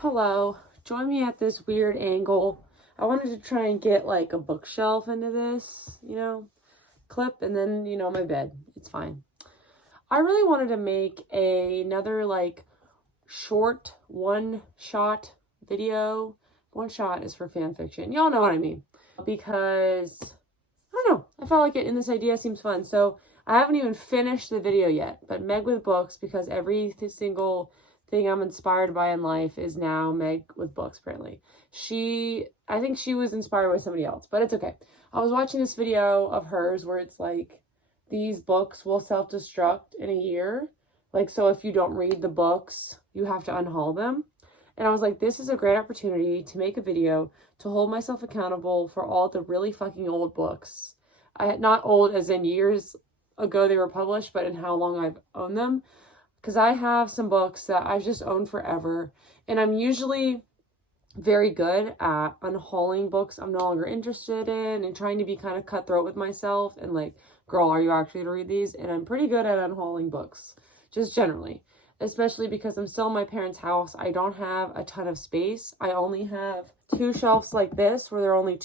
Hello, join me at this weird angle. I wanted to try and get like a bookshelf into this, clip, and then, my bed. It's fine. I really wanted to make another like short one shot video. One shot is for fan fiction. Y'all know what I mean. Because, I don't know, I felt like it and this idea seems fun. So I haven't even finished the video yet, but Meg with books, because every single thing I'm inspired by in life is now Meg with books, apparently. I think she was inspired by somebody else, but it's okay. I was watching this video of hers where it's like, these books will self-destruct in a year. Like, so if you don't read the books, you have to unhaul them. And I was like, this is a great opportunity to make a video to hold myself accountable for all the really fucking old books. Not old as in years ago they were published, but in how long I've owned them. Because I have some books that I've just owned forever, and I'm usually very good at unhauling books I'm no longer interested in and trying to be kind of cutthroat with myself and like, girl, are you actually going to read these? And I'm pretty good at unhauling books, just generally, especially because I'm still in my parents' house. I don't have a ton of space. I only have 2 shelves like this, where there are only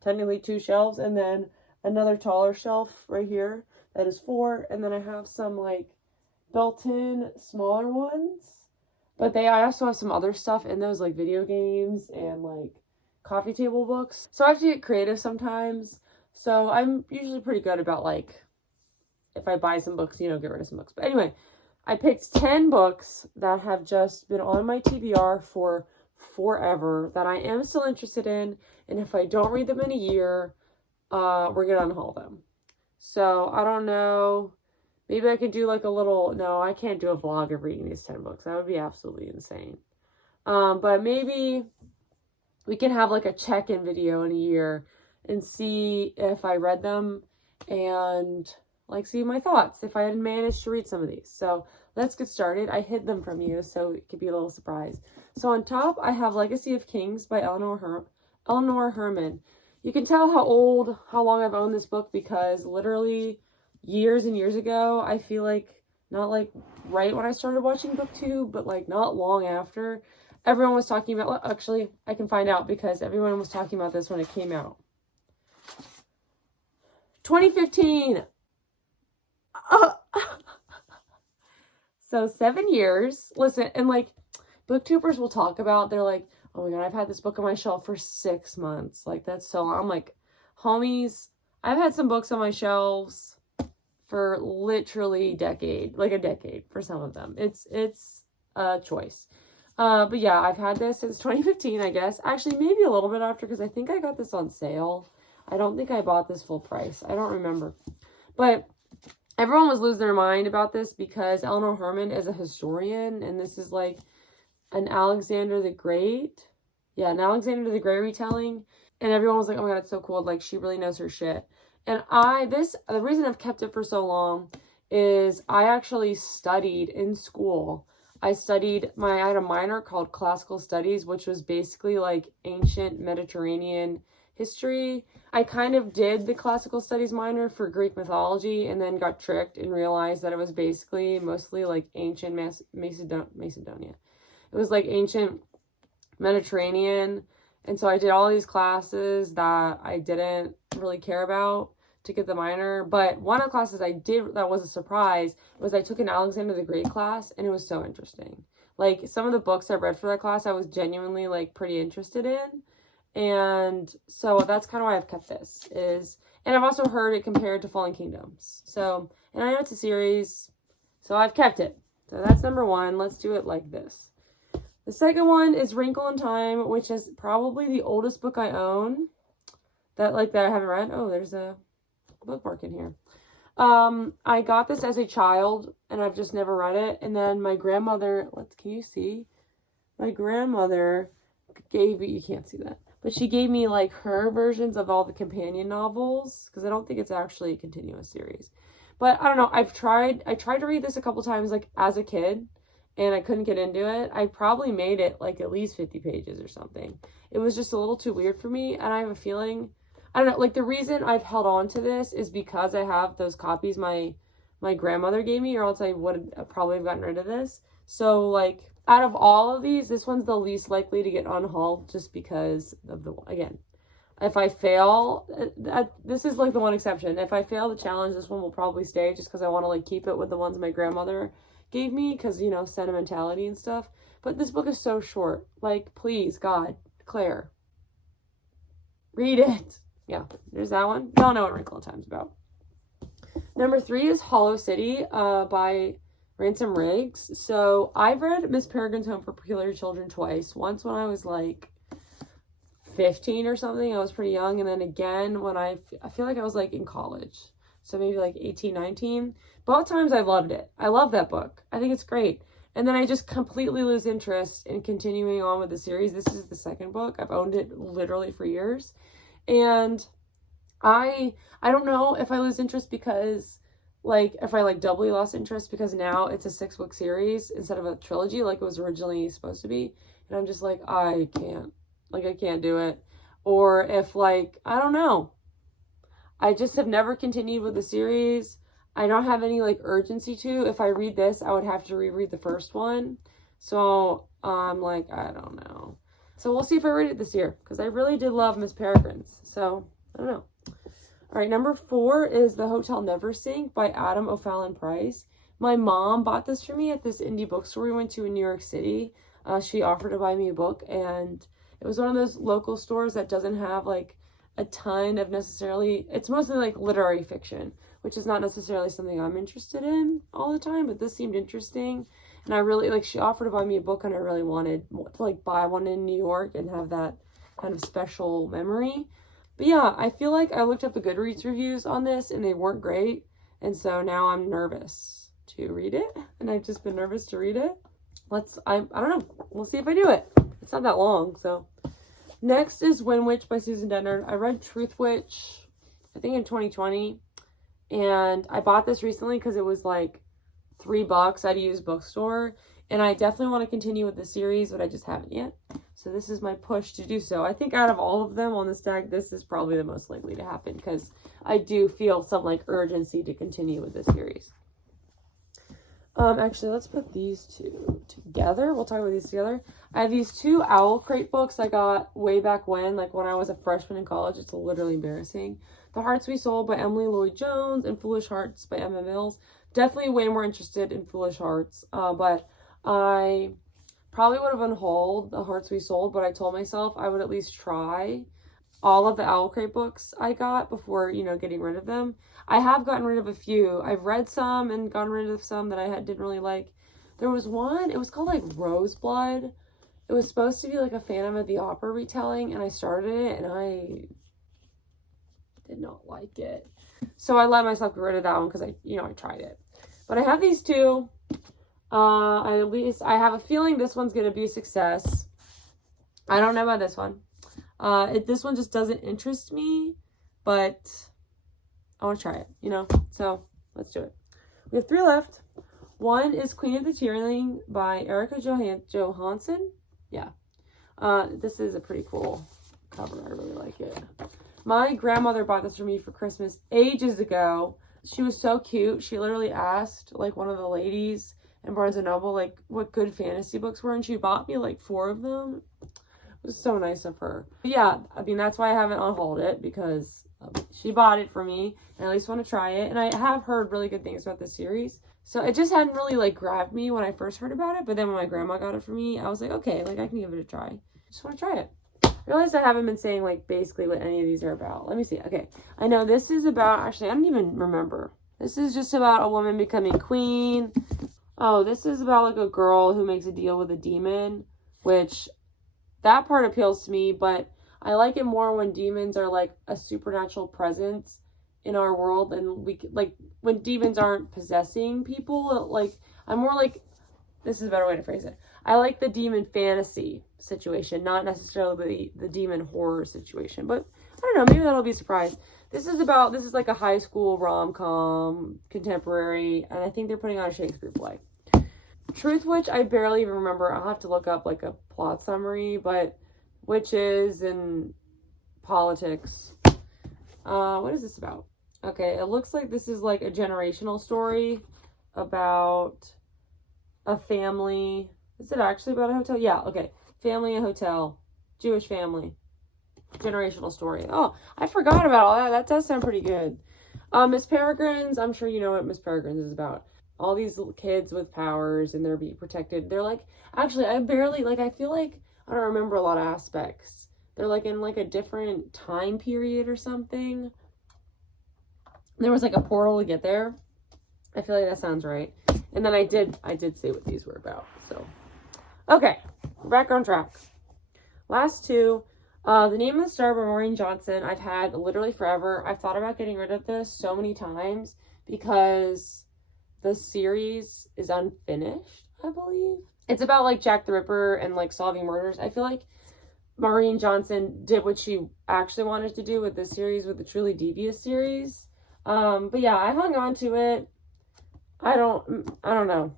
technically two shelves, and then another taller shelf right here that is 4, and then I have some like built-in smaller ones, but I also have some other stuff in those, like video games and like coffee table books. So I have to get creative sometimes. So I'm usually pretty good about like, if I buy some books, get rid of some books. But anyway, I picked 10 books that have just been on my TBR for forever that I am still interested in, and if I don't read them in a year, we're gonna unhaul them. So I don't know. Maybe I could do like a little, no, I can't do a vlog of reading these 10 books. That would be absolutely insane. But maybe we can have like a check-in video in a year and see if I read them and like see my thoughts, if I had managed to read some of these. So let's get started. I hid them from you, so it could be a little surprise. So on top, I have Legacy of Kings by Eleanor Herman. You can tell how long I've owned this book, because literally years and years ago, I feel like, not like right when I started watching booktube, but like not long after, everyone was talking about, well, actually I can find out because everyone was talking about this when it came out. 2015. So 7 years. Listen, and like booktubers will talk about, they're like, oh my god, I've had this book on my shelf for 6 months. Like, that's so long. I'm like, homies, I've had some books on my shelves for literally a decade for some of them. It's a choice. But yeah, I've had this since 2015, I guess. Actually, maybe a little bit after, because I think I got this on sale. I don't think I bought this full price. I don't remember. But everyone was losing their mind about this because Eleanor Herman is a historian, and this is like an Alexander the Great. Yeah, an Alexander the Great retelling. And everyone was like, oh my god, it's so cool. Like, she really knows her shit. And the reason I've kept it for so long is I actually studied in school. I had a minor called Classical Studies, which was basically like ancient Mediterranean history. I kind of did the Classical Studies minor for Greek mythology, and then got tricked and realized that it was basically mostly like ancient Macedonia. It was like ancient Mediterranean. And so I did all these classes that I didn't really care about to get the minor. But one of the classes I did that was a surprise was I took an Alexander the Great class, and it was so interesting. Like, some of the books I read for that class, I was genuinely like pretty interested in. And so that's kind of why I've kept this. And I've also heard it compared to Fallen Kingdoms. So, and I know it's a series, so I've kept it. So that's number 1. Let's do it like this. The second one is Wrinkle in Time, which is probably the oldest book I own that I haven't read. Oh, there's a bookmark in here. I got this as a child, and I've just never read it. And then my grandmother, can you see? My grandmother gave me, you can't see that, but she gave me like her versions of all the companion novels, because I don't think it's actually a continuous series. But I don't know, I tried to read this a couple times like as a kid, and I couldn't get into it. I probably made it like at least 50 pages or something. It was just a little too weird for me, and I have a feeling, I don't know, like the reason I've held on to this is because I have those copies my grandmother gave me, or else I would have probably gotten rid of this. So like, out of all of these, this one's the least likely to get unhauled just because of again, if I fail, this is like the one exception. If I fail the challenge, this one will probably stay just because I want to like keep it with the ones my grandmother gave me because, you know, sentimentality and stuff. But this book is so short. Like, please, God, Claire, read it. Yeah, there's that one. Y'all know what Wrinkle in Time's about. Number 3 is Hollow City by Ransom Riggs. So I've read Miss Peregrine's Home for Peculiar Children twice. Once when I was like 15 or something. I was pretty young. And then again when I feel like I was like in college. So maybe like 18, 19. Both times I loved it. I love that book. I think it's great. And then I just completely lose interest in continuing on with the series. This is the second book. I've owned it literally for years. And I don't know if I lose interest because, like, if I, like, doubly lost interest because now it's a 6-book series instead of a trilogy like it was originally supposed to be. And I'm just like, I can't do it. Or if, like, I don't know. I just have never continued with the series. I don't have any, like, urgency to. If I read this, I would have to reread the first one. So, I'm like, I don't know. So, we'll see if I read it this year. Because I really did love Miss Peregrine's. So, I don't know. All right, number 4 is The Hotel Never Sink by Adam O'Fallon Price. My mom bought this for me at this indie bookstore we went to in New York City. She offered to buy me a book, and it was one of those local stores that doesn't have, like, a ton of necessarily... It's mostly, like, literary fiction, which is not necessarily something I'm interested in all the time, but this seemed interesting. And I really, like, she offered to buy me a book, and I really wanted to, like, buy one in New York and have that kind of special memory. But yeah, I feel like I looked up the Goodreads reviews on this and they weren't great. And so now I'm nervous to read it. And I've just been nervous to read it. I don't know. We'll see if I do it. It's not that long, so. Next is Wind Witch by Susan Dennard. I read Truth Witch, I think in 2020. And I bought this recently because it was like $3 at a used bookstore. And I definitely want to continue with the series, but I just haven't yet. So this is my push to do so. I think out of all of them on the stack, this is probably the most likely to happen because I do feel some like urgency to continue with this series. Actually, let's put these two together. We'll talk about these together. I have these 2 Owl Crate books I got way back when, like when I was a freshman in college. It's literally embarrassing. The Hearts We Sold by Emily Lloyd-Jones and Foolish Hearts by Emma Mills. Definitely way more interested in Foolish Hearts, but I probably would have unhauled The Hearts We Sold, but I told myself I would at least try all of the Owl Crate books I got before, you know, getting rid of them. I have gotten rid of a few. I've read some and gotten rid of some that I didn't really like. There was one, it was called like Roseblood. It was supposed to be like a Phantom of the Opera retelling, and I started it and I did not like it. So I let myself get rid of that one because I tried it. But I have these 2. I have a feeling this one's going to be a success. I don't know about this one. This one just doesn't interest me, but I want to try it, you know? So let's do it. We have 3 left. One is Queen of the Tearling by Erica Johansson. Yeah. This is a pretty cool cover. I really like it. My grandmother bought this for me for Christmas ages ago. She was so cute. She literally asked like one of the ladies in Barnes & Noble like what good fantasy books were, and she bought me like 4 of them. It was so nice of her. But yeah, I mean, that's why I haven't unhauled it, because she bought it for me and I at least want to try it. And I have heard really good things about this series. So it just hadn't really like grabbed me when I first heard about it. But then when my grandma got it for me, I was like, okay, like I can give it a try. Just want to try it. I realized I haven't been saying like basically what any of these are about. Let me see. Okay. I know this is about, actually, I don't even remember. This is just about a woman becoming queen. Oh, this is about like a girl who makes a deal with a demon, which that part appeals to me, but I like it more when demons are like a supernatural presence in our world, and we like when demons aren't possessing people. Like I'm more like, this is a better way to phrase it. I like the demon fantasy situation, not necessarily the demon horror situation. But I don't know, maybe that'll be a surprise. This is like a high school rom-com, contemporary, and I think they're putting on a Shakespeare play. Truth Witch, I barely even remember. I'll have to look up like a plot summary, but witches and politics. What is this about? Okay, it looks like this is like a generational story about a family. Is it actually about a hotel? Yeah, okay. Family and hotel. Jewish family. Generational story. Oh, I forgot about all that. That does sound pretty good. Miss Peregrine's, I'm sure you know what Miss Peregrine's is about. All these little kids with powers and they're being protected. They're like, actually, I barely, like, I feel like I don't remember a lot of aspects. They're like in like a different time period or something. There was like a portal to get there. I feel like that sounds right. And then I did say what these were about. So, okay, we're back on track. Last two. The Name of the Star by Maureen Johnson. I've had literally forever. I've thought about getting rid of this so many times because the series is unfinished, I believe. It's about like Jack the Ripper and like solving murders. I feel like Maureen Johnson did what she actually wanted to do with this series, with the Truly Devious series. But yeah, I hung on to it. I don't know.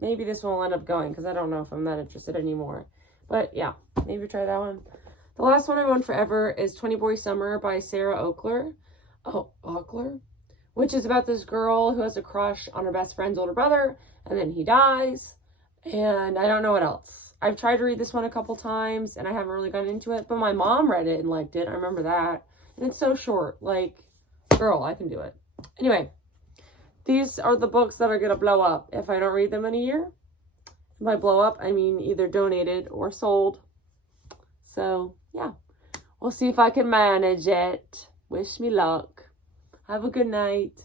Maybe this one will end up going because I don't know if I'm that interested anymore. But yeah, maybe try that one. The last one I owned forever is 20 Boy Summer by Sarah Oakler. Oh, Oakler? Which is about this girl who has a crush on her best friend's older brother, and then he dies. And I don't know what else. I've tried to read this one a couple times, and I haven't really gotten into it. But my mom read it and liked it. I remember that. And it's so short. Like, girl, I can do it. Anyway, these are the books that are going to blow up if I don't read them in a year. By blow up, I mean either donated or sold. So, yeah. We'll see if I can manage it. Wish me luck. Have a good night.